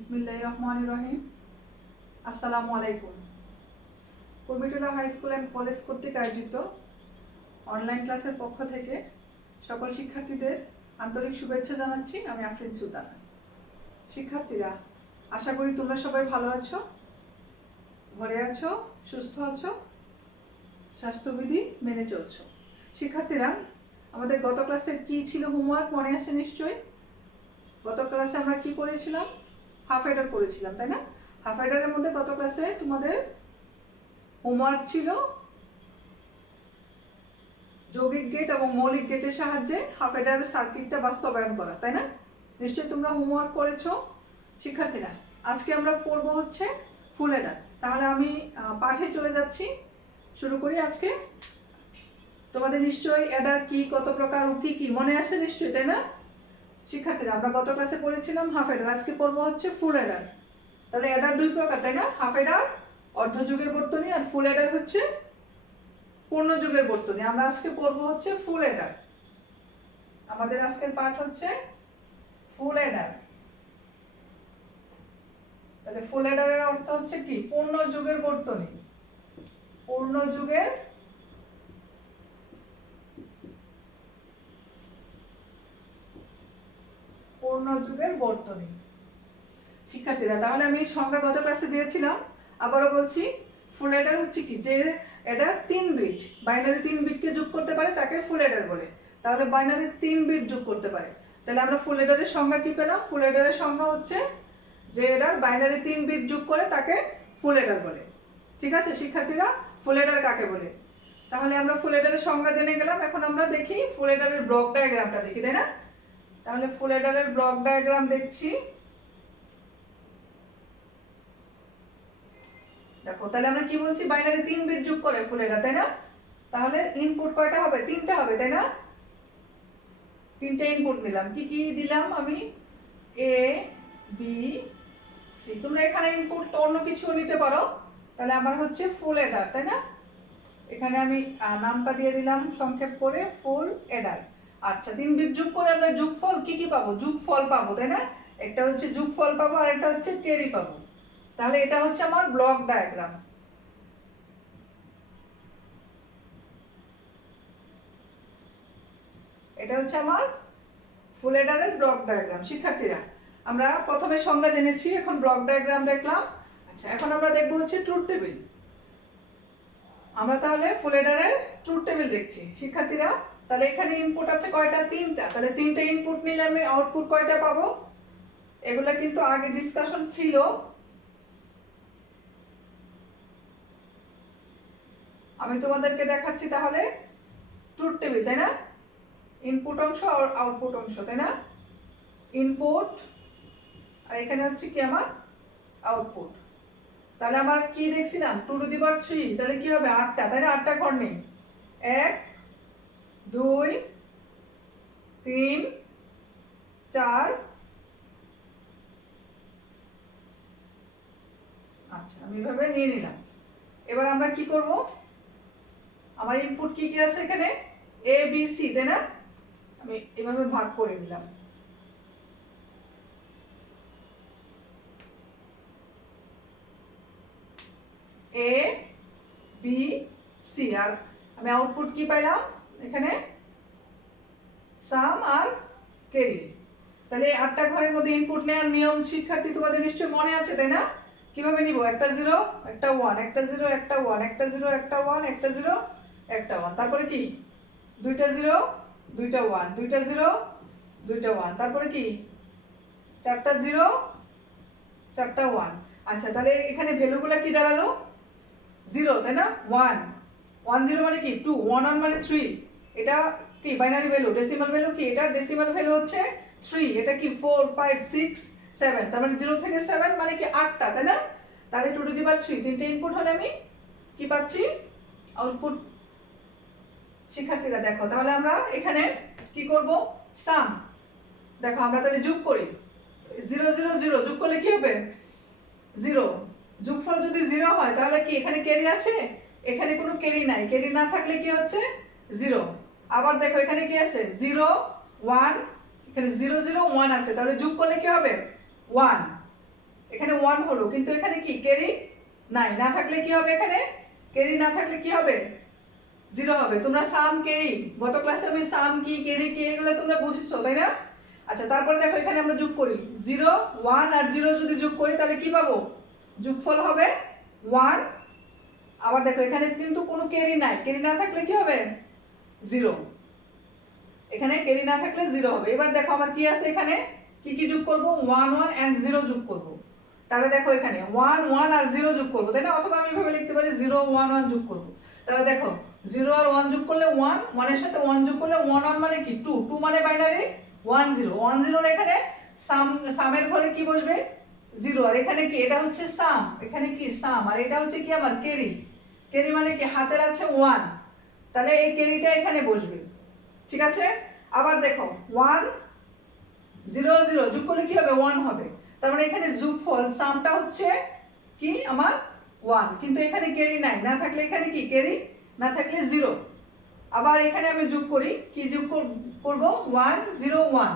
বিসমিল্লাহির রহমানির রহিম। আসসালামু আলাইকুম। Kurmitola high school and college কর্তৃক আয়োজিত অনলাইন ক্লাসের পক্ষ থেকে সকল শিক্ষার্থীদের আন্তরিক শুভেচ্ছা জানাচ্ছি। আমি আফরিন সুলতানা। শিক্ষার্থীরা, আশা করি তোমরা সবাই ভালো আছো, ঘরে আছো, সুস্থ আছো, স্বাস্থ্যবিধি মেনে চলছো। শিক্ষার্থীরা, আমাদের গত ক্লাসে কি ছিল হোমওয়ার্ক মনে আছে নিশ্চয়ই? গত ক্লাসে আমরা কি করেছিলাম? হাফ এডার করেছিলাম, তাই না? হাফ এডারের মধ্যে গত ক্লাসে তোমাদের হোমওয়ার্ক ছিল যৌগিক গেট এবং মৌলিক গেটের সাহায্যে হাফ এডারের সার্কিটটা বাস্তবায়ন করা, তাই না? নিশ্চয়ই তোমরা হোমওয়ার্ক করেছো। শিক্ষার্থীরা, আজকে আমরা পড়ব হচ্ছে ফুল এডার। তাহলে আমি পাঠে চলে যাচ্ছি, শুরু করি আজকে। তোমাদের নিশ্চয়ই এডার কি, কত প্রকার ও কি কি মনে আছে নিশ্চয়ই, তাই না? শিক্ষার্থীরা, আমরা গত ক্লাসে পড়েছিলাম হাফ এডার, আজকে পড়বো হচ্ছে ফুল এডার। তাহলে এডার দুই প্রকার, তাই না? হাফ এডার অর্ধযুগের বর্তনী, আর ফুল এডার হচ্ছে পূর্ণ যুগের বর্তনী। আমরা আজকে পড়বো হচ্ছে ফুল এডার। আমাদের আজকের পাঠ হচ্ছে ফুল এডার। তাহলে ফুল এডারের অর্থ হচ্ছে কি? পূর্ণ যুগের বর্তনী। পূর্ণ যুগের বর্তনী। শিক্ষার্থীরা, তাহলে আমি সংখ্যা গত ক্লাসে দিয়েছিলাম, আবারও বলছি। ফুল এডার হচ্ছে কি? যে এডার 3 বিট, বাইনারি 3 বিটকে যোগ করতে পারে তাকে ফুল এডার বলে। তাহলে বাইনারি 3 বিট যোগ করতে পারে। তাহলে আমরা ফুল এডারের সংজ্ঞা কি পেলাম? ফুল এডারের সংজ্ঞা হচ্ছে যে এডার বাইনারি 3 বিট যোগ করে তাকে ফুল এডার বলে। ঠিক আছে শিক্ষার্থীরা, ফুল এডার কাকে বলে? তাহলে আমরা ফুল এডারের সংজ্ঞা জেনে গেলাম। এখন আমরা দেখি ফুল এডারের ব্লক ডায়াগ্রামটা দেখি, তাই না? তাহলে ফুল এডারের ব্লক ডায়াগ্রাম দেখছি। দেখো, তাহলে আমরা কি বলছি? বাইনারি 3 বিট যোগ করে ফুল এডার, তাই না? তাহলে ইনপুট কয়টা হবে? 3টা হবে, তাই না? 3টে ইনপুট নিলাম। কি কি দিলাম আমি? এ বি সি। তোমরা এখানে ইনপুট অন্য কিছু নিতে পারো। তাহলে আমার হচ্ছে ফুল এডার, তাই না? এখানে আমি নামটা দিয়ে দিলাম সংক্ষেপ করে ফুল এডার। আচ্ছা, 3 বিট যোগ করে আমরা যোগফল কি কি পাবো? যোগফল পাবো, তাই না? একটা হচ্ছে যোগফল পাবো আর একটা হচ্ছে ক্যারি পাবো। তাহলে এটা হচ্ছে আমার ব্লক ডায়াগ্রাম। এটা হচ্ছে আমার ফুল এডারের ব্লক ডায়াগ্রাম। শিক্ষার্থীরা, আমরা প্রথমে সংজ্ঞা জেনেছি, এখন ব্লক ডায়াগ্রাম দেখলাম। আচ্ছা, এখন আমরা দেখবো হচ্ছে ট্রুথ টেবিল। আমরা তাহলে ফুল এডারের ট্রুথ টেবিল দেখছি। শিক্ষার্থীরা, তাহলে এখানে ইনপুট আছে কয়টা? 3টা। তাহলে 3টে ইনপুট নিলে আমি আউটপুট কয়টা পাবো? এগুলা কিন্তু আগে ডিসকাশন ছিল। আমি তোমাদেরকে দেখাচ্ছি তাহলে ট্রুথ টেবিল, তাই না? ইনপুট অংশ আর আউটপুট অংশ, তাই না? ইনপুট আর এখানে হচ্ছে কি আমার আউটপুট। তাহলে আমার কি দেখছিলাম? 2 টু দি পাওয়ার 3। তাহলে কি হবে? 8টা, তাই না? 8টা ঘর নেই। 1 2 3 4। আচ্ছা, আমি এভাবে নিয়ে নিলাম। এবার আমরা কি করব? আমার ইনপুট কি কি আছে এখানে? এ বি সি, তাই না? আমি এভাবে ভাগ করে নিলাম। এ বি সি। আর আমি আউটপুট কি পাইলাম এখানে? সাম আর ক্যারি। তাহলে 8টা ঘরের মধ্যে ইনপুট নেওয়ার নিয়ম শিক্ষার্থী তোমাদের নিশ্চয়ই মনে আছে, তাই না? কিভাবে নিব? একটা 0 একটা 1, একটা 0 একটা 1, একটা 0 একটা 1, একটা 0 একটা 1। তারপরে কি? দুইটা 0 দুইটা 1, দুইটা 0 দুইটা 1। তারপরে কি? চারটা 0 চারটা 1। আচ্ছা, তাহলে এখানে ভ্যালুগুলো কি দাঁড়ালো? 0, তাই না? 1 1 0 মানে কি? 2 1 1 মানে 3। এটা কি বাইনারি ভ্যালু? ডেসিমাল ভ্যালু কি? এটা ডেসিমাল ভ্যালু হচ্ছে 3। এটা কি 4 5 6 7। তার মানে 0 থেকে 7 মানে কি 8টা, তাই না? তাহলে 2 টু দি পাওয়ার 3। 3টে ইনপুট হলে আমি কি পাচ্ছি? আউটপুট। শিক্ষার্থীরা দেখো, তাহলে আমরা এখানে কি করব? সাম। দেখো, আমরা তাহলে যোগ করি। 0 0 0 যোগ করলে কি হবে? 0। যোগফল যদি 0 হয় তাহলে কি এখানে ক্যারি আছে? এখানে কোনো ক্যারি নাই। ক্যারি না থাকলে কি হচ্ছে? 0। আবার দেখো এখানে কি আছে? 0 1। এখানে 0 0 1 আছে, তাহলে যোগ করলে কি হবে? 1। এখানে 1 হলো, কিন্তু এখানে কি ক্যারি নাই, না থাকলে কি হবে, এখানে ক্যারি না থাকলে কি হবে, 0 হবে। তোমরা সাম ক্যারি গত ক্লাসে আমি সাম কি ক্যারি কি এগুলো তোমরা বুঝেছো তাই না? আচ্ছা, তারপরে দেখো এখানে আমরা যোগ করি 0 1 আর 0 যদি যোগ করি তাহলে কি পাবো, যোগফল হবে 1। আবার দেখো এখানে কিন্তু কোনো ক্যারি নাই, ক্যারি না থাকলে কি হবে, 0। এখানে ক্যারি না থাকলে 0 হবে। এবার দেখো আমার কি আছে, এখানে কি কি যোগ করব, 1 1 এন্ড 0 যোগ করব। তাহলে দেখো এখানে 1 1 আর 0 যোগ করব তাই না, অথবা আমি এভাবে লিখতে পারি 0 1 1 যোগ করব। তাহলে দেখো 0 আর 1 যোগ করলে 1, 1 এর সাথে 1 যোগ করলে 1 1 মানে কি 2, 2 মানে বাইনারি 1 0, 1 0 এর এখানে সামের ঘরে কি বসবে, 0। আর এখানে কি, এটা হচ্ছে সাম, এখানে কি সাম, আর এটা হচ্ছে কি আমার ক্যারি, ক্যারি মানে কি হাতের আছে 1, তাহলে এই ক্যারিটা এখানে বসবে, ঠিক আছে। আবার দেখো 1 0 0 যোগ করলে কি হবে, 1 হবে। তার মানে এখানে যোগফল সামটা হচ্ছে কি আমার 1, কিন্তু এখানে ক্যারি নাই, না থাকলে এখানে কি ক্যারি না থাকলে 0। আবার এখানে আমি যোগ করি, কি যোগ করব 1 0 1,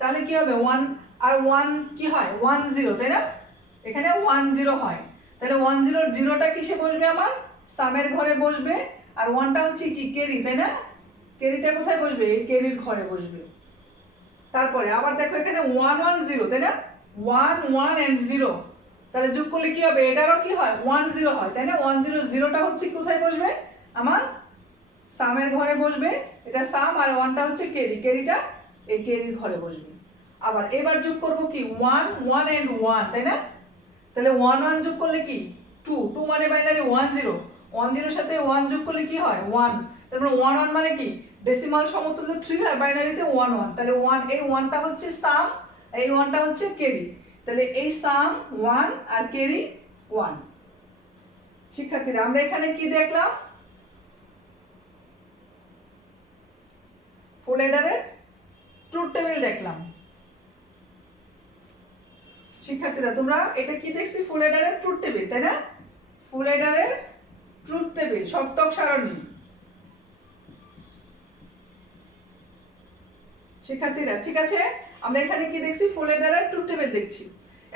তাহলে কি হবে 1 আর 1 কি হয় 1 0 তাই না, এখানে 1 0 হয়। তাহলে 1 0 এর 0টা কিসে বসবে, আমার সামের ঘরে বসবে, আর 1টা হচ্ছে কি ক্যারি তাই না, ক্যারিটা কোথায় বসবে, এই ক্যারির ঘরে বসবে। তারপরে আবার দেখো এখানে 1 1 0 তাই না, 1 1 এন্ড 0, তাহলে যোগ করলে কি হবে, এটারও কি হয় 1 0 হয় তাই না। 1 0 0টা হচ্ছে কোথায় বসবে, আমার সামের ঘরে বসবে, এটা সাম, আর 1টা হচ্ছে ক্যারি, ক্যারিটা এই ক্যারির ঘরে বসবে। আবার এবার যোগ করব কি 1 1 এন্ড 1 তাই না, তাহলে 1 1 যোগ করলে কি 2, 2 মানে বাইনারি 1 0, 1 0 এর সাথে 1 যোগ করলে কি হয় 1, তারপরে 1 1 মানে কি ডেসিমাল সমতুল্য 3 আর বাইনারিতে 1 1, তাহলে 1 এই 1টা হচ্ছে সাম, এই 1টা হচ্ছে ক্যারি, তাহলে এই সাম 1 আর ক্যারি 1। শিক্ষার্থীরা আমরা এখানে কি দেখলাম, ফুল এডারের ট্রুথ টেবিল দেখলাম। শিক্ষার্থীরা তোমরা এটা কি দেখছি, ফুল এডারের ট্রুথ টেবিল তাই না, ফুল এডারের ট্রুথ টেবিল সপ্তক সারণী। শিক্ষার্থীরা ঠিক আছে, আমরা এখানে কি দেখছি, ফুল এডারের ট্রুথ টেবিল দেখছি।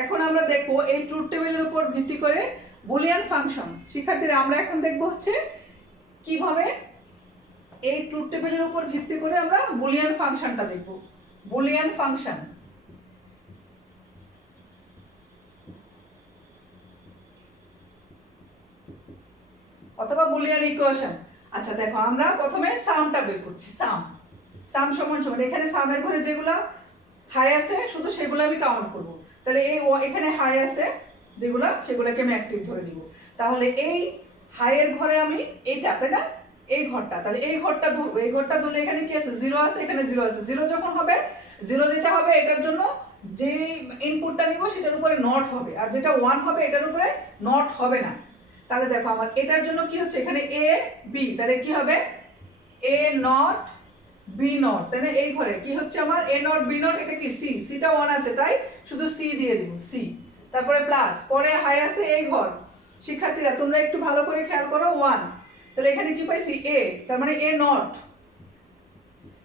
এখন আমরা দেখব এই ট্রুথ টেবিলের উপর ভিত্তি করে বুলিয়ান ফাংশন। শিক্ষার্থীরা আমরা এখন দেখব হচ্ছে কিভাবে এই ট্রুথ টেবিলের উপর ভিত্তি করে আমরা বুলিয়ান ফাংশনটা দেখব, বুলিয়ান ফাংশন অথবা বুলিয়ান ইকুয়েশন। আচ্ছা দেখো আমরা প্রথমে সামটা বের করছি, সাম সাম সমান সমান, এখানে সামের ঘরে যেগুলো হাই আছে শুধু সেগুলো আমি কাউন্ট করব। তাহলে এই এখানে হাই আছে যেগুলো, সেগুলোকে আমি অ্যাক্টিভ ধরে নিব। তাহলে এই হাইয়ের ঘরে আমি এইটা তাই না, এই ঘরটা, তাহলে এই ঘরটা ধরবো, এই ঘরটা ধরলে এখানে কি আছে 0 আছে, এখানে 0 আছে, 0 যখন হবে 0 যেটা হবে এটার জন্য যে ইনপুটটা নিব সেটার উপরে নট হবে, আর যেটা 1 হবে এটার উপরে নট হবে না। তাহলে দেখো আমার এটার জন্য কি হচ্ছে, এখানে এ বি, তাহলে কি হবে এ নট বি নট তাই না, এই ঘরে কি হচ্ছে আমার এ নট বি নট, এটা কি সি, সিটা 1 আছে তাই শুধু সি দিয়ে দিব সি, তারপরে প্লাস, পরে হাই আছে এই ঘর। শিক্ষার্থীরা তোমরা একটু ভালো করে খেয়াল করো 1, তাহলে এখানে কি পাইছি এ, তার মানে এ নট,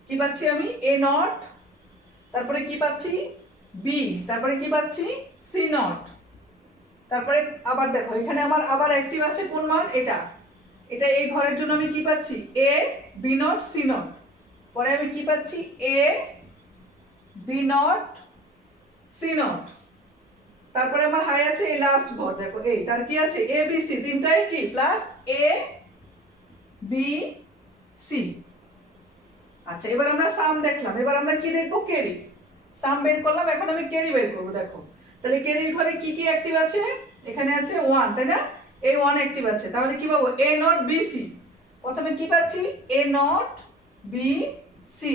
কি পাচ্ছি আমি এ নট, তারপরে কি পাচ্ছি বি, তারপরে কি পাচ্ছি সি নট। তারপরে আবার দেখো এখানে আমার আবার অ্যাক্টিভ আছে কোন মান, এটা, এটা এই ঘরের জন্য আমি কি পাচ্ছি এ বি নট সি নট, পরে আমি কি পাচ্ছি এ বি নট সি নট, তারপরে আমার হাই আছে এই লাস্ট ঘর দেখো এই, তার কি আছে এ বি সি, তিনটাই কি প্লাস এ বি সি। আচ্ছা এবার আমরা সাম দেখলাম, এবার আমরা কি দেখবো ক্যারি, সাম বের করলাম, এখন আমি ক্যারি বের করব। দেখো তাহলে ক্যারির ঘরে কি কি অ্যাক্টিভ আছে, এখানে আছে 1 তাই না, এই 1 অ্যাক্টিভ আছে, তাহলে কি পাবো এ নট বি সি, প্রথমে কি পাচ্ছি এ নট বি সি,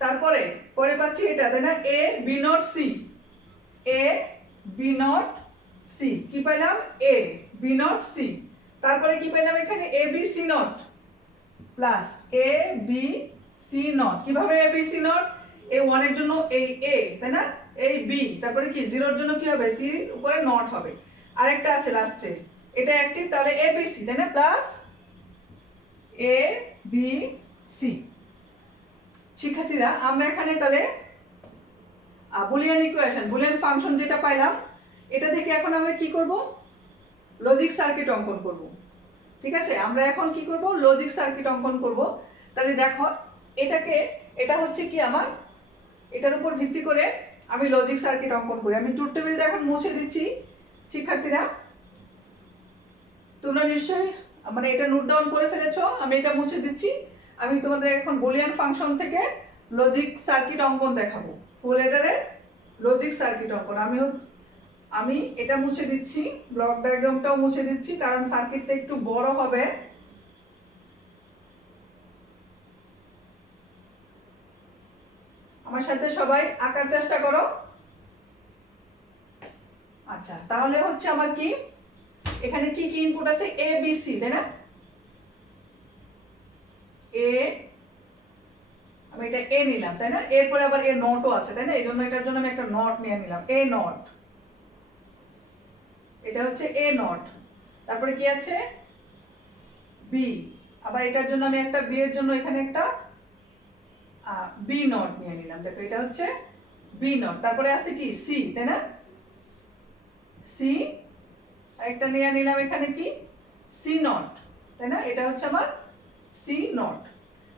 তারপরে পরে পাচ্ছি এটা তাই না A B not C, A B not C, কি পেলাম এ বি নট সি, তারপরে কি পেলাম এখানে A B C not plus A B C not, কিভাবে এ বি সি নট, এই 1 এর জন্য এই এ তাই না, এই বি, তারপরে কি 0 এর জন্য কি হবে সি এর উপরে নট হবে, আরেকটা আছে লাস্টে এটা অ্যাক্টিভ, তাহলে এ বি সি তাই না প্লাস এ বি সি। শিক্ষার্থীরা আমরা এখানে তাহলে বুলিয়ান ইকুয়েশন বুলিয়ান ফাংশন যেটা পাইলাম, এটা থেকে এখন আমরা কি করব, লজিক সার্কিট অঙ্কন করব। ঠিক আছে, আমরা এখন কি করব, লজিক সার্কিট অঙ্কন করব। তাহলে দেখো এটা হচ্ছে কি আমার, এটার উপর ভিত্তি করে আমি লজিক সার্কিট অঙ্কন করি। আমি ট্রুথ টেবিলটা এখন মুছে দিচ্ছি। শিক্ষার্থীরা তোমরা নিশ্চয়ই মানে এটা নোট ডাউন করে ফেলেছো, আমি এটা মুছে দিচ্ছি। আমি তোমাদের এখন বুলিয়ান ফাংশন থেকে লজিক সার্কিট অঙ্কন দেখাবো, ফুল এডারের লজিক সার্কিট অঙ্কন। আমি এটা মুছে দিচ্ছি, ব্লক ডায়াগ্রামটাও মুছে দিচ্ছি, কারণ সার্কিটটা একটু বড় হবে। আমার সাথে সবাই আঁকার চেষ্টা করো। আচ্ছা, তাহলে হচ্ছে আমার কি, এখানে কি কি ইনপুট আছে, এ বি সি, তাই না? এ, আমি এটা এ নিলাম, তাই না? এরপরে আবার এ নটও আছে, তাই না? এই জন্য এটার জন্য আমি একটা নট নিয়ে নিলাম, এ নট। এটা হচ্ছে এ নট। তারপরে কি আছে, বি। আবার এটার জন্য আমি একটা বি এর জন্য এখানে একটা বি নট নিয়ে নিলাম। দেখো এটা হচ্ছে বি নট। তারপরে আছে কি, সি, তাই না? সি একটা নিয়ে নিলাম এখানে কি, সি নট, তাই না? এটা হচ্ছে আমার সি নট।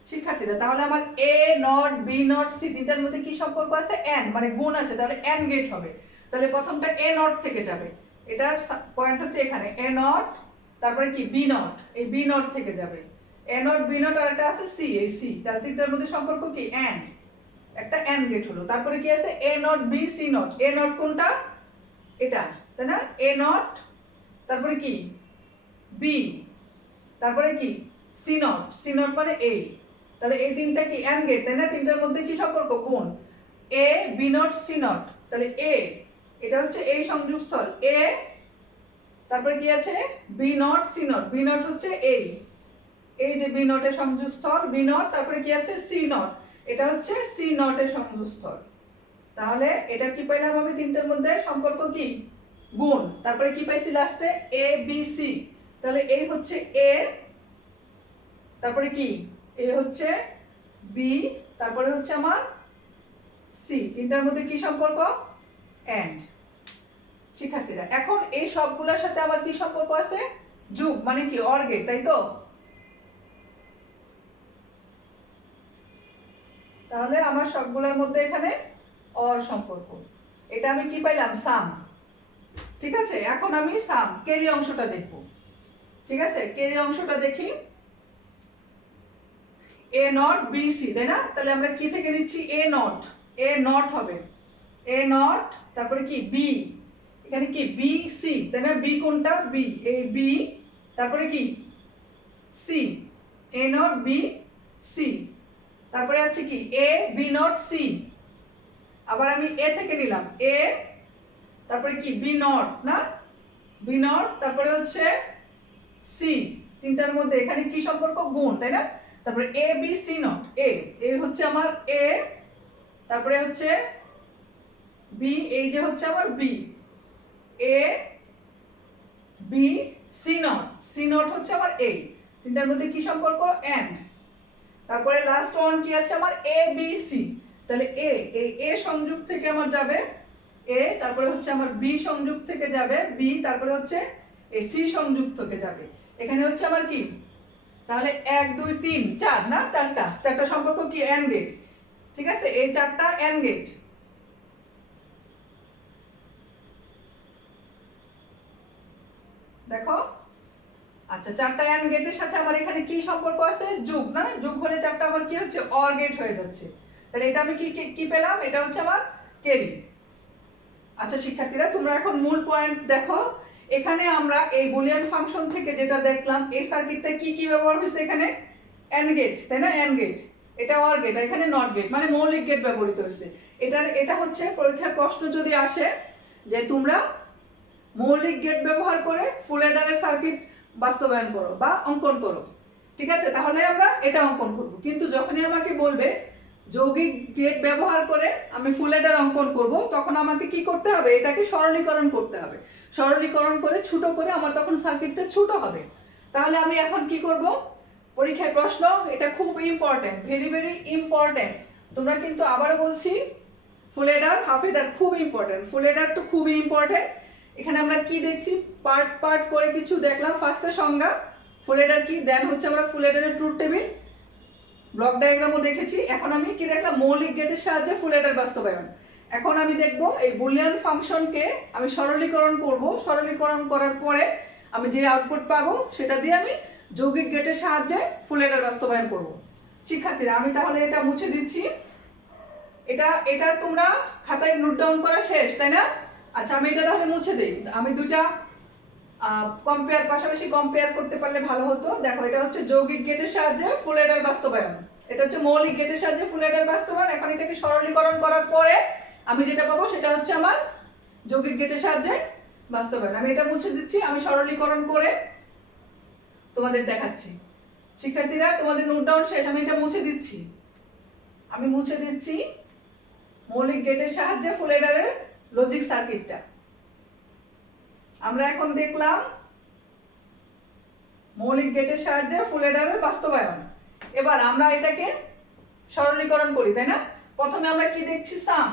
শিক্ষার্থীরা তাহলে আমার A not, B not, C তিনটার মধ্যে কি সম্পর্ক আছে, এন মানে গুণ আছে, তাহলে এন গেট হবে। তাহলে প্রথমটা এ নট থেকে যাবে, এটার পয়েন্ট হচ্ছে এখানে এ নট, তারপরে কি বি নট, এই বি নট থেকে যাবে এ নট, বি নট, আর একটা আছে সি, এই সি। তাহলে তিনটার মধ্যে সম্পর্ক কি, এন, একটা এন গেট হলো। তারপরে কি আছে, A not B C not. A not কোনটা, এটা, তাই না? এ নট, তারপরে কি বি, তারপরে কি সি নট। সি নট মানে এই। তাহলে এই তিনটা কি এন্ড গেট, তাই না? তিনটার মধ্যে কি সম্পর্ক, গুণ। এ বি নট সি নট, তাহলে এ, এটা হচ্ছে এই সংযোগস্থল এ, তারপরে কি আছে B not C not. B not হচ্ছে এই যে বি নটের সংযোগস্থল বি নট, তারপরে কি আছে সি নট, এটা হচ্ছে সি নটের সংযোগস্থল। তাহলে এটা কি পাইলাম আমি, তিনটার মধ্যে সম্পর্ক কি, গুণ। তারপরে কি পাইছি লাস্টে, এ বি সি। তাহলে এই হচ্ছে এ, তারপরে কি এ হচ্ছে বি, তারপরে হচ্ছে আমার সি। তিনটার মধ্যে কি সম্পর্ক, এন্ড। শিক্ষার্থীরা এখন এই সবগুলোর সাথে আবার কি সম্পর্ক আছে, যোগ, মানে কি অর গেট, তাই তো? তাহলে আমার সবগুলোর মধ্যে এখানে অর সম্পর্ক। এটা আমি কি পাইলাম, সাম। ঠিক আছে, এখন আমি সাম ক্যারি অংশটা দেখব। ঠিক আছে, ক্যারি অংশটা দেখি, এ নট বি সি, তাই না? তাহলে আমরা কি থেকে নিচ্ছি, এ নট হবে, এ নট, তারপরে কি বি, এখানে কি বি সি, তাই না? বি কোনটা, বি, এই বি, তারপরে কি C, A not B C. তারপরে আছে কি এ বি নট সি, আবার আমি এ থেকে নিলাম এ, তারপরে কি বি নট, না বি নট, তারপরে হচ্ছে সি। তিনটার মধ্যে এখানে কি সম্পর্ক, গুণ, তাই না? তারপরে এ বি সি নট, এ হচ্ছে আমার এ, তারপরে হচ্ছে বি, এই যে হচ্ছে আমার B, A B C not হচ্ছে আমার এ। তিনটার মধ্যে কি সম্পর্ক, এন্ড। তারপরে লাস্ট ওয়ান কি আছে আমার, এ বি সি। তাহলে এ সংযোগ থেকে আমার যাবে এ, তারপরে হচ্ছে আমার বি সংযোগ থেকে যাবে বি, তারপরে হচ্ছে এই সি সংযোগ থেকে যাবে। এখানে হচ্ছে আমার কি, তাহলে 1 2 3 4, না চারটা সম্পর্ক কি, এন্ড গেট। ঠিক আছে, এই চারটা এন্ড গেট। দেখো, আচ্ছা চারটা এন্ড গেটের সাথে আমার এখানে কি সম্পর্ক আছে, যোগ, না? যোগ হলে চারটা আমার কি হচ্ছে, অর গেট হয়ে যাচ্ছে। তাহলে এটা আমি কি পেলাম, এটা হচ্ছে আমার ক্যারি। আচ্ছা শিক্ষার্থীরা তোমরা এখন মূল পয়েন্ট দেখো। এখানে আমরা এই বুলিয়ান ফাংশন থেকে যেটা দেখলাম, এই সার্কিটটা কি ব্যবহার হয়েছে, এখানে এন্ড গেট, তাই না? এন্ড গেট, এটা অর গেট, এখানে নট গেট, মানে মৌলিক গেট ব্যবহৃত হয়েছে। এটা হচ্ছে পরীক্ষার প্রশ্ন যদি আসে যে তোমরা মৌলিক গেট ব্যবহার করে ফুল এডারের সার্কিট বাস্তবায়ন করো বা অঙ্কন করো, ঠিক আছে, তাহলে আমরা এটা অঙ্কন করব। কিন্তু যখনই আমাকে বলবে যৌগিক গেট ব্যবহার করে আমি ফুল এডার অঙ্কন করব, তখন আমাকে কি করতে হবে, এটাকে সরলীকরণ করতে হবে। সরলীকরণ করে ছোট করে আমার তখন সার্কিটটা ছোট হবে। তাহলে আমি এখন কি করব, পরীক্ষায় প্রশ্ন, এটা খুব ইম্পর্টেন্ট, ভেরি ভেরি ইম্পর্টেন্ট। তোমরা কিন্তু আবারও বলছি, ফুল এডার হাফ এডার খুব ইম্পর্টেন্ট, ফুল এডার তো খুবই ইম্পর্টেন্ট। এখানে আমরা কি দেখছি, পার্ট পার্ট করে কিছু দেখলাম। ফার্স্টে সংজ্ঞা, ফুল হেডার কি, দেন হচ্ছে আমরা ফুল হেডারের ট্রুথ টেবিল, ব্লক ডায়াগ্রামও দেখেছি। এখন আমি কি দেখলাম, মৌলিক গেটের সাহায্যে ফুল হেডার বাস্তবায়ন। এখন আমি দেখব এই বুলিয়ান ফাংশনকে আমি সরলীকরণ করব। সরলীকরণ করার পরে আমি যে আউটপুট পাবো সেটা দিয়ে আমি যৌগিক গেটের সাহায্যে ফুল হেডার বাস্তবায়ন করব। শিক্ষার্থীরা আমি তাহলে এটা মুছে দিচ্ছি। এটা এটা তোমরা খাতায় নোট ডাউন করা শেষ, তাই না? আচ্ছা আমি এটা তাহলে মুছে দিই। আমি দুইটা কম্পেয়ার, পাশাপাশি কম্পেয়ার করতে পারলে ভালো হতো। দেখো এটা হচ্ছে যৌগিক গেটের সাহায্যে ফুল হেডার বাস্তবায়ন, এটা হচ্ছে মৌলিক গেটের সাহায্যে ফুল হেডার বাস্তবায়ন। এখন এটাকে সরলীকরণ করার পরে আমি যেটা পাবো সেটা হচ্ছে আমার যৌগিক গেটের সাহায্যে বাস্তবায়ন। আমি এটা মুছে দিচ্ছি, আমি সরলীকরণ করে তোমাদের দেখাচ্ছি। শিক্ষার্থীরা তোমাদের নোট ডাউন শেষ, আমি এটা মুছে দিচ্ছি। আমি মুছে দিচ্ছি মৌলিক গেটের সাহায্যে ফুল হেডারের লজিক সার্কিটটা। আমরা এখন দেখলাম মৌলিক গেটের সাহায্যে ফুল হেডারের বাস্তবায়ন। এবার আমরা এটাকে সরলীকরণ করি, তাই না? প্রথমে আমরা কি দেখছি, সাম,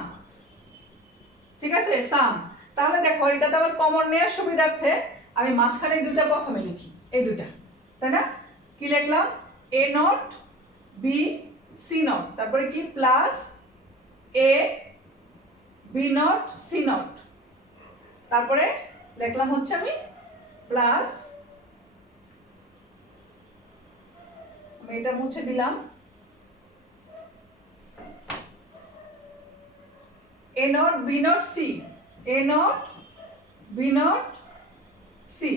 ঠিক আছে, সাম। তাহলে দেখো এটাতে আবার কমন নেওয়ার সুবিধার্থে আমি মাঝখানে দুইটা প্রথমে লিখি, এই দুইটা, তাই না? কি লিখলাম, A not B C not, তারপরে কি plus A B not C not, তারপরে লিখলাম হচ্ছে আমি প্লাস, আমি এটা মুছে দিলাম, A not B not C, A not B not C,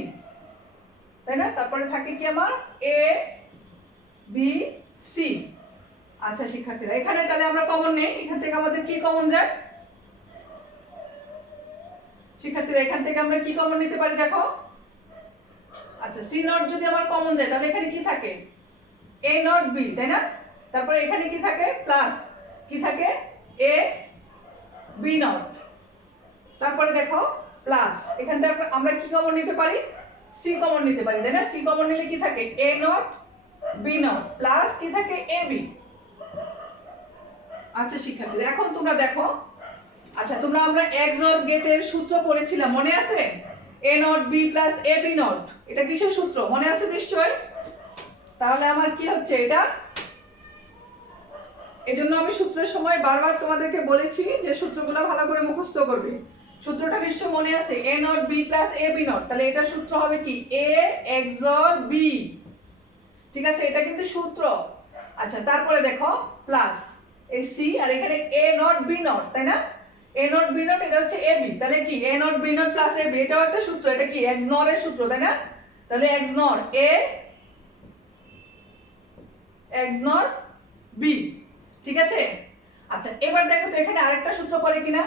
তাই না? তারপরে থাকে কি আমার এ বি সি। আচ্ছা শিক্ষার্থীরা এখানে তাহলে আমরা কমন নেই, এখান থেকে আমাদের কি কমন যায়? শিক্ষার্থীরা এখান থেকে আমরা কি কমন নিতে পারি দেখো। আচ্ছা সি নট যদি আমার কমন যায় তাহলে এখানে কি থাকে, এ নট বি, তাই না? তারপরে এখানে কি থাকে, প্লাস কি থাকে, এ বি নট, তারপরে দেখো প্লাস এখান থেকে আমরা কি কমন নিতে পারি, সি কমন নিতে পারি, তাই না? সি কমন নিলে কি থাকে, এ নট বি নট প্লাস কি থাকে, এ বি। আচ্ছা শিক্ষার্থীরা এখন তোমরা দেখো, আচ্ছা তোমরা আমরা এক্সঅর গেটের সূত্র পড়েছিলাম, মনে আছে? A not B plus A B not, এটা কিসের সূত্র মনে আছে নিশ্চয়? তাহলে আমার কি হচ্ছে এটা, এজন্য আমি সূত্রের সময় বারবার তোমাদেরকে বলেছি যে সূত্রগুলো ভালো করে মুখস্থ করবে। সূত্রটা নিশ্চয় মনে আছে, A not B plus A B not, তাহলে এটা সূত্র হবে কি, এ এক্সঅর বি, ঠিক আছে? এটা কিন্তু সূত্র। আচ্ছা তারপরে দেখো প্লাস এই সি, আর এখানে এ নট বি নট, তাই না? এ নট বি নট এটা হচ্ছে এ বি, তাহলে কি A not B not plus A B, এটাও একটা সূত্র, এটা কি এক্স নর এর সূত্র, তাই না? তাহলে এক্স নর এ এক্স নর বি, ঠিক আছে? আচ্ছা এবার দেখো তো এখানে আরেকটা সূত্র পড়ে কিনা,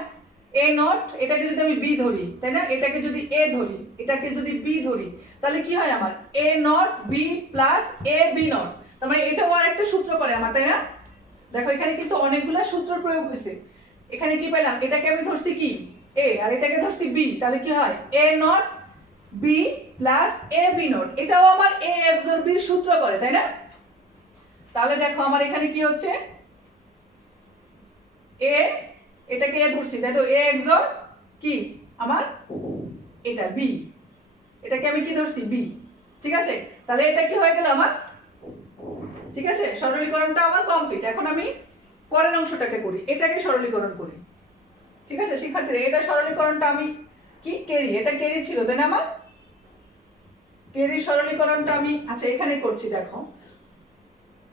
এ নট এটাকে যদি আমি বি ধরি, তাই না? এটাকে যদি এ ধরি, এটাকে যদি বি ধরি, তাহলে কি হয় আমার, A not B plus A B not, তার মানে এটাও আরেকটা সূত্র পড়ে আমার, তাই না? দেখো এখানে কিন্তু অনেকগুলা সূত্র প্রয়োগ হয়েছে। এখানে কি পেলাম, এটাকে আমি ধরছি কি এ, আর এটাকে ধরছি বি, তাহলে কি হয়, A not B plus A B not, এটাও আমার এ এক্সঅর বি সূত্র পড়ে, তাই না? তাহলে দেখো আমার এখানে কি হচ্ছে, এ এটাকে এ ধরছি, তাই তো, এ এক্সঅর কি আমার এটা বি, এটাকে আমি কি ধরছি বি, ঠিক আছে? তাহলে এটা কি হয়ে গেল আমার, ঠিক আছে? সরলীকরণটা আমার কমপ্লিট। এখন আমি পরের অংশটাকে করি, এটাকে সরলীকরণ করি, ঠিক আছে শিক্ষার্থীরা? এটা সরলীকরণটা আমি কি কেরি, এটা কেরি ছিল, তাই না? আমার কেরি সরলীকরণটা আমি আচ্ছা এখানে করছি। দেখো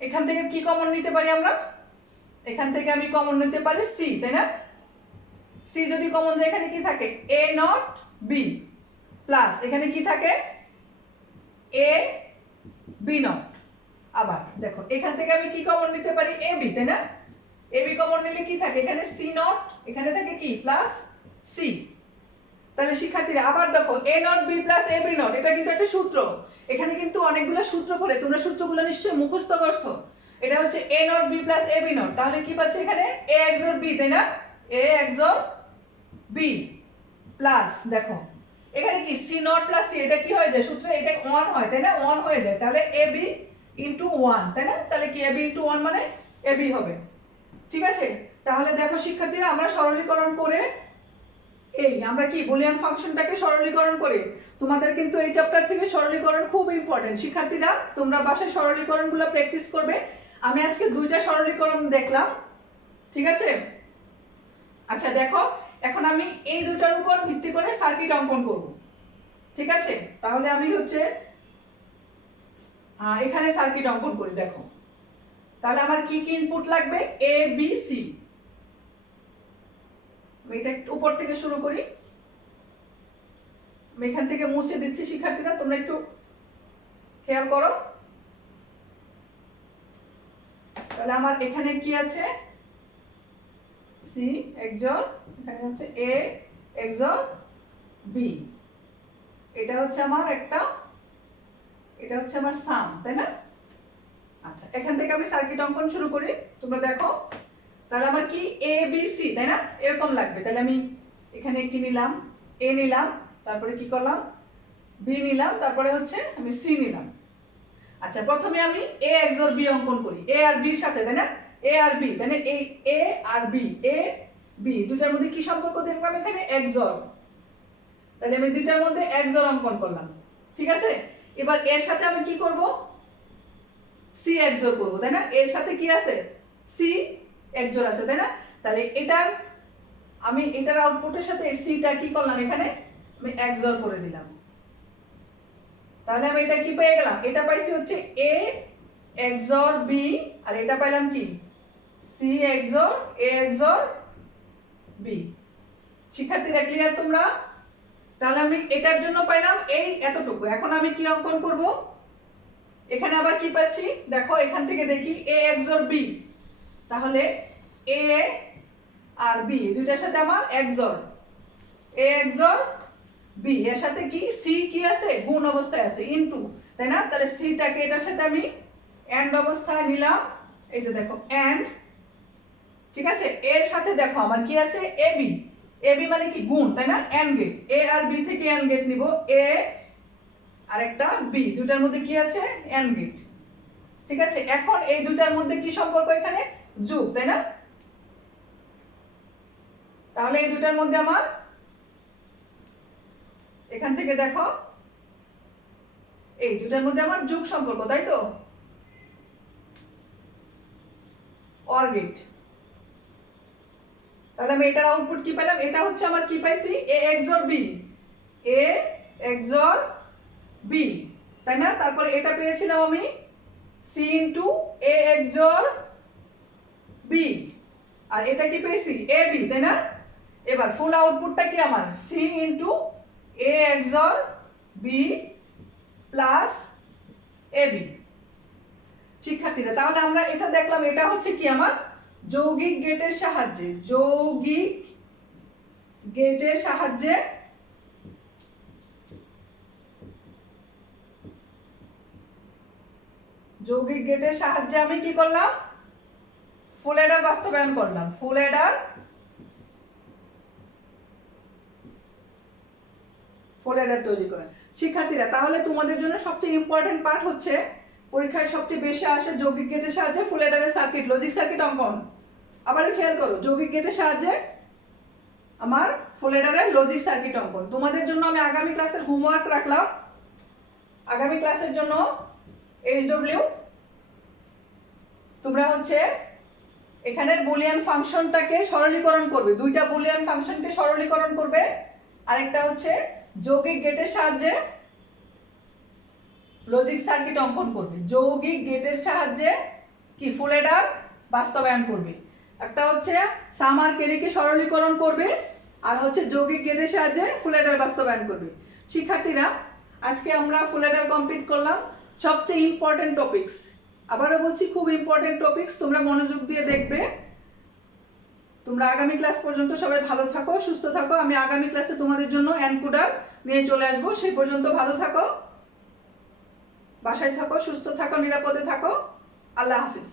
এখান থেকে কি কমন নিতে পারি আমরা, এখান থেকে আমি কমন নিতে পারি সি, তাই না? সি যদি কমন যায় এখানে কি থাকে, এ নট বি প্লাস এখানে কি থাকে, এ বি নট। আবার দেখো এখান থেকে আমি কি কমন নিতে পারি, এ বি, তাই না? এ বি কমন নিলে কি থাকে, এখানে সি নট, এখানে থাকে কি প্লাস সি। তাহলে শিক্ষার্থীরা আবার দেখো A not B plus A B not, এটা কিন্তু একটা সূত্র। এখানে কিন্তু অনেকগুলো সূত্র পড়ে, তোমরা সূত্রগুলো নিশ্চয়ই মুখস্থ করছো। এটা হচ্ছে A not B plus A B not, তাহলে কি পাচ্ছি এখানে, এ এক্সঅর বি, তাই না? এ এক্সঅর বি প্লাস দেখো এখানে কি সি নট প্লাস সি, এটা কি হয়ে যায় সূত্র, এটা 1 হয়, তাই না? 1 হয়ে যায়, তাহলে এ বি ইনটু 1, তাই না? তাহলে কি এ বি ইনটু 1 মানে এ বি হবে, ঠিক আছে? তাহলে দেখো শিক্ষার্থীরা আমরা সরলীকরণ করে এই আমরা কি বুলিয়ান ফাংশনটাকে সরলীকরণ করে, তোমাদের কিন্তু এই চ্যাপ্টার থেকে সরলীকরণ খুব ইম্পর্টেন্ট। শিক্ষার্থীরা তোমরা বাসায় সরলীকরণগুলো প্র্যাকটিস করবে। আমি আজকে দুইটা সরলীকরণ দেখলাম, ঠিক আছে? আচ্ছা দেখো, এখন আমি এই দুটার উপর ভিত্তি করে সার্কিট অঙ্কন করব, ঠিক আছে? তাহলে আমি হচ্ছে এখানে সার্কিট অঙ্কন করি। দেখো তাহলে আমার কি কি ইনপুট লাগবে, এ বি সি। আমি এটা একটু উপর থেকে শুরু করি, আমি এখান থেকে মুছে দিচ্ছি। শিক্ষার্থীরা তোমরা একটু খেয়াল করো। তাহলে আমার এখানে কি আছে, সি XOR, এখানে হচ্ছে এ XOR বি। এটা হচ্ছে আমার একটা, এটা হচ্ছে আমার সাম, তাই না? আচ্ছা এখান থেকে আমি সার্কিট অঙ্কন শুরু করি, তোমরা দেখো। তাহলে আমার কি এ বি সি, তাই না? এরকম লাগবে। তাহলে আমি এখানে কি নিলাম, এ নিলাম, তারপরে কি করলাম, বি নিলাম, তারপরে হচ্ছে আমি সি নিলাম। আচ্ছা প্রথমে আমি এ XOR বি অঙ্কন করি, এ আর বির সাথে, তাই না? এ আর বি, তাই না? এই এ আর বি, এ বি দুটার মধ্যে কি সম্পর্ক দেখলাম এখানে, XOR। তাহলে আমি দুটার মধ্যে XOR অঙ্কন করলাম, ঠিক আছে? এবার এর সাথে আমি কি করব, সি XOR করব, তাই না? এর সাথে কি আছে, সি XOR আছে, তাই না? তাহলে এটার আমি এটার আউটপুটের সাথে সিটা কি করলাম, এখানে আমি XOR করে দিলাম। তাহলে আমি এটা কি পেয়ে গেলাম, এটা পাইছি হচ্ছে এ XOR বি, আর এটা পাইলাম কি, সি XOR এ XOR বি। শিক্ষার্থীরা ক্লিয়ার তোমরা? তাহলে আমি এটার জন্য পাইলাম এই এতটুকু। এখন আমি কি অঙ্কন করব, এখানে আবার কি পাচ্ছি দেখো, এখান থেকে দেখি এ XOR বি। তাহলে এ আর বি দুইটার সাথে আমার XOR, এ XOR বি, এর সাথে কি সি কি আছে, গুণ অবস্থায় আছে, ইনটু, তাই না? তাহলে সিটাকে এটার সাথে আমি এন্ড অবস্থায় নিলাম, এই যে দেখো এন্ড, ঠিক আছে? এর সাথে দেখো আমার কি আছে, এবি, এবি মানে কি গুণ, তাই না? এন্ড গেট, এ আর বি থেকে এন্ড গেট নিব, এ আর একটা বি, দুটার মধ্যে কি আছে, এন্ড গেট, ঠিক আছে? এখন এই দুটার মধ্যে কি সম্পর্ক, এখানে যোগ, তাই না? তাহলে এই দুটার মধ্যে আমার এখান থেকে দেখো এই দুটার মধ্যে আমার যোগ সম্পর্ক, তাই তো? OR gate. তাহলে আমি এটার আউটপুট কি পেলাম, এটা হচ্ছে আমার কি পাইছি, এ XOR বি, এ XOR বি, তাই না? তারপরে এটা পেয়েছিলাম আমি C into a XOR B, আর এটা কি পেয়েছি, এ বি, তাই না? এবার ফুল আউটপুটটা কি আমার, C into a XOR B plus A B. শিক্ষার্থীরা তাহলে আমরা এটা দেখলাম, এটা হচ্ছে কি আমার যৌগিক গেটের সাহায্যে, যৌগিক গেটের সাহায্যে যৌগিক গেটের সাহায্যে আমি কি করলাম, ফুল অ্যাডার বাস্তবায়ন করলাম, ফুল অ্যাডার তৈরি করেন। শিক্ষার্থীরা তাহলে তোমাদের জন্য সবচেয়ে ইম্পর্টেন্ট পার্ট হচ্ছে, পরীক্ষায় সবচেয়ে বেশি আসে যৌগিক গেটের সাহায্যে ফুল অ্যাডারের সার্কিট, লজিক সার্কিট অঙ্কন। আবারও খেয়াল করো, যৌগিক গেটের সাহায্যে আমার ফুল অ্যাডারের লজিক সার্কিট অঙ্কন। তোমাদের জন্য আমি আগামী ক্লাসের হোমওয়ার্ক রাখলাম, আগামী ক্লাসের জন্য HW তোমরা হচ্ছে এখানের বুলিয়ান ফাংশনটাকে সরলীকরণ করবে, দুইটা বুলিয়ান ফাংশনকে সরলীকরণ করবে, আরেকটা হচ্ছে যৌগিক গেটের সাহায্যে লজিক সার্কিট অঙ্কন করবে, যৌগিক গেটের সাহায্যে কি ফুল অ্যাডার বাস্তবায়ন করবে, একটা হচ্ছে সাম আর ক্যারিকে সরলীকরণ করবে, আর হচ্ছে যৌগিক গেটের সাহায্যে ফুল অ্যাডার বাস্তবায়ন করবে। শিক্ষার্থীরা আজকে আমরা ফুল অ্যাডার কমপ্লিট করলাম, সবচেয়ে ইম্পর্টেন্ট টপিকস, আবারও বলছি খুব ইম্পর্টেন্ট টপিকস, তোমরা মনোযোগ দিয়ে দেখবে। তোমরা আগামী ক্লাস পর্যন্ত সবাই ভালো থাকো, সুস্থ থাকো। আমি আগামী ক্লাসে তোমাদের জন্য এনকোডার নিয়ে চলে আসবো, সেই পর্যন্ত ভালো থাকো, বাসায় থাকো, সুস্থ থাকো, নিরাপদে থাকো। আল্লাহ হাফিজ।